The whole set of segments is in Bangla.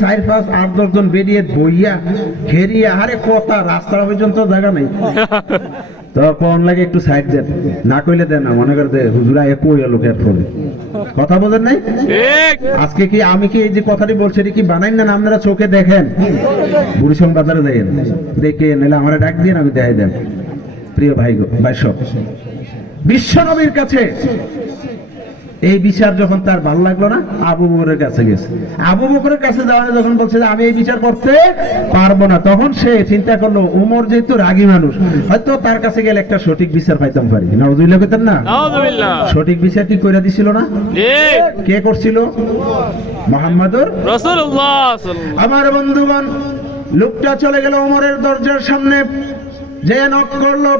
চার পাঁচ আট দশজন বেরিয়ে বইয়া ঘেরিয়া আরে কথা রাস্তা পর্যন্ত জায়গা নেই তখন লাগে একটু সাইড দেন না কইলে দেন না মনে করে হুজুরা একই লোকের ফোনে কথা বোঝেন নাই আজকে কি আমি কি এই যে কথাটি বলছি এটা কি বানাই না আপনারা চোখে দেখেন বুড়িসং বাজারে দেখেন দেখে নিলে আমার ডাক দিয়ে আমি দেখাই দেন প্রিয় ভাই সব বিশ্ব নবীর কাছে এই বিচার যখন তার ভালো লাগলো না আবু বকরের কাছে গেছে আবু বকরের কাছে যাওয়ার যখন বলছে যে আমি এই বিচার করতে পারবো না তখন সে চিন্তা করলো ওমর যেহেতু রাগী মানুষ হয়তো তার কাছে গেলে একটা সঠিক বিচার পাইতাম পারি নাউযুবিল্লাহ কইতেন না নাউযুবিল্লাহ সঠিক বিচার কি কইরা দিছিল না কে করছিল মুহাম্মদুর রাসূলুল্লাহ আমার বন্ধুগণ লোকটা চলে গেল ওমরের দরজার সামনে যে নক করলো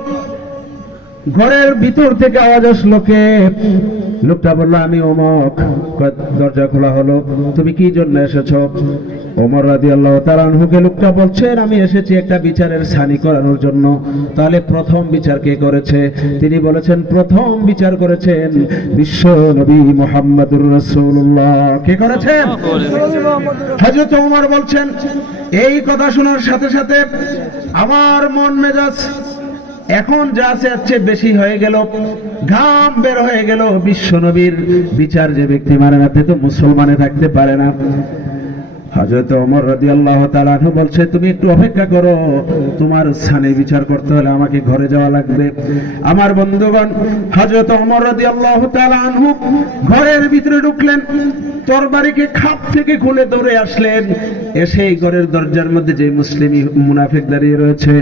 ঘরের ভিতর থেকে আওয়াজ আসলো কে লোকটা বললো আমি অমক দরজা খোলা হলো তুমি কি জন্য এসেছো ওমর রাদিয়াল্লাহু তাআলা আনহুকে লোকটা বলছেন আমি এসেছি একটা বিচারের ছানি করানোর জন্য তাহলে প্রথম বিচার কে করেছে তিনি বলেছেন প্রথম বিচার করেছেন বিশ্ব নবী মুহাম্মদুর রাসূলুল্লাহ কে করেছেন হযরত ওমর বলছেন এই কথা শোনার সাথে সাথে আমার মন মেজাজ এখন যা আছে বেশি হয়ে গেল ঘাম বের হয়ে গেল বিশ্ব নবীর বিচার যে ব্যক্তি মানে না তো মুসলমানে থাকতে পারে না হযরত ওমর রাদিয়াল্লাহু তাআলা আনহু বলছে তুমি একটু অপেক্ষা করো তোমার স্থানে বিচার করতে হলে আমাকে ঘরে যাওয়া লাগবে আমার বন্ধুগণ হযরত ওমর রাদিয়াল্লাহু তাআলা আনহু ঘরের ভিতরে ঢুকলেন তরবারিকে খাপ থেকে খুলে দৌড়ে আসলেন এসে ঘরের দরজার মধ্যে যে মুসলিম মুনাফিক দাঁড়িয়ে রয়েছে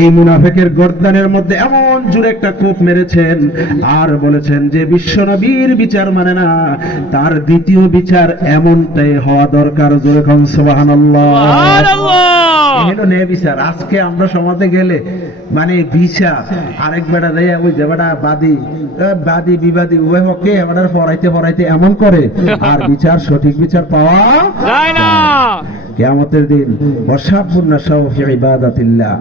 এই মুনাফিকের গর্দানের মধ্যে এমন জোরে একটা কোপ মেরেছেন আর বলেছেন যে বিশ্ব নবীর বিচার মানে না তার দ্বিতীয় বিচার এমনটাই হওয়া দরকার জোরে কোন সুবহানাল্লাহ সুবহানাল্লাহ এলো নে বিচার আজকে আমরা সমাজে গেলে মানে বিচার আরেক বেটা দেয়া ওই যে বেটা বাদী বিবাদী উভয় পক্ষে এবারে পড়াইতে এমন করে আর বিচার সঠিক বিচার পাওয়া যায় না কিয়ামতের দিন ওয়াশাবুন নাশাউ ফি ইবাদাতিল্লাহ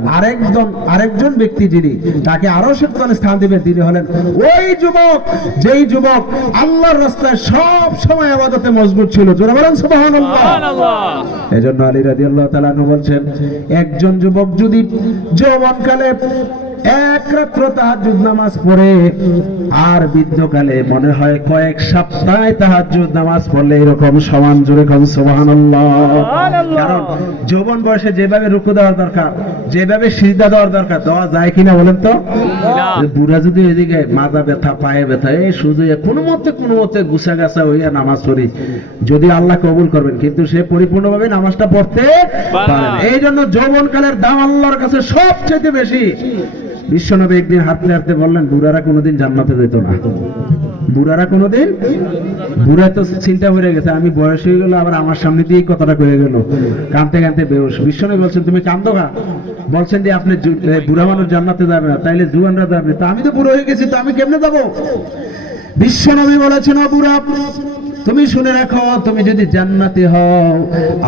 আরেকজন ব্যক্তি যিনি তাকে আরশের তলে স্থান দিবেন তিনি হলেন ওই যুবক যেই যুবক আল্লাহর রাস্তায় সব সময় ইবাদতে মজবুত ছিল জোরে বলেন সুবহানাল্লাহ সুবহানাল্লাহ এজন্য আলী রাদিয়াল্লাহু তাআলা আনহু বলছেন একজন যুবক যদি যৌবনকালে এক রাত্র তাহাজ্জুদ নামাজ পড়ে আর বৃদ্ধকালে মনে হয় কয়েক সপ্তাহ তাহাজ্জুদ নামাজ পড়লে এরকম সমান জোরে কোন সুবহানাল্লাহ কারণ যৌবন বয়সে যেভাবে রুকু দেওয়ার দরকার যেভাবে সিজদা দেওয়ার দরকার দেওয়া যায় কিনা বলেন তো বুড়া যদি এদিকে মাজা ব্যথা পায়ে ব্যথা এই সুযোগ কোনো মতে গুছা গাছা হইয়া নামাজ পড়ি যদি আল্লাহ কবুল করবেন কিন্তু সে পরিপূর্ণভাবে নামাজটা পড়তে পারে না এই জন্য যৌবনকালের দাম আল্লাহর কাছে সবচেয়ে বেশি বিশ্বনবী একদিন হাঁটতে হাঁটতে বললেন বুড়ারা কোনোদিন জান্নাতে যেত না বুড়া তো চিন্তা করে গেছে আমি বয়স হয়ে গেল আবার আমার সামনে দিয়ে কথাটা কয়ে গেল কাঁদতে কাঁদতে বেহুশ বিশ্বনবী বলছেন তুমি কাঁদো না বলছেন যে আপনি বুড়া মানুষ জান্নাতে যাবে না তাইলে জুয়ানরা যাবে তা আমি তো বুড়ো হয়ে গেছি তো আমি কেমনে যাবো বিশ্বনবী বলেছেন ও বুড়া তুমি শুনে রাখো তুমি যদি জান্নাতি হও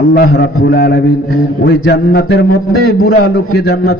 আল্লাহ রাব্বুল আলামিন ওই জান্নাতের মধ্যে বুড়া লোককে জান্নাতে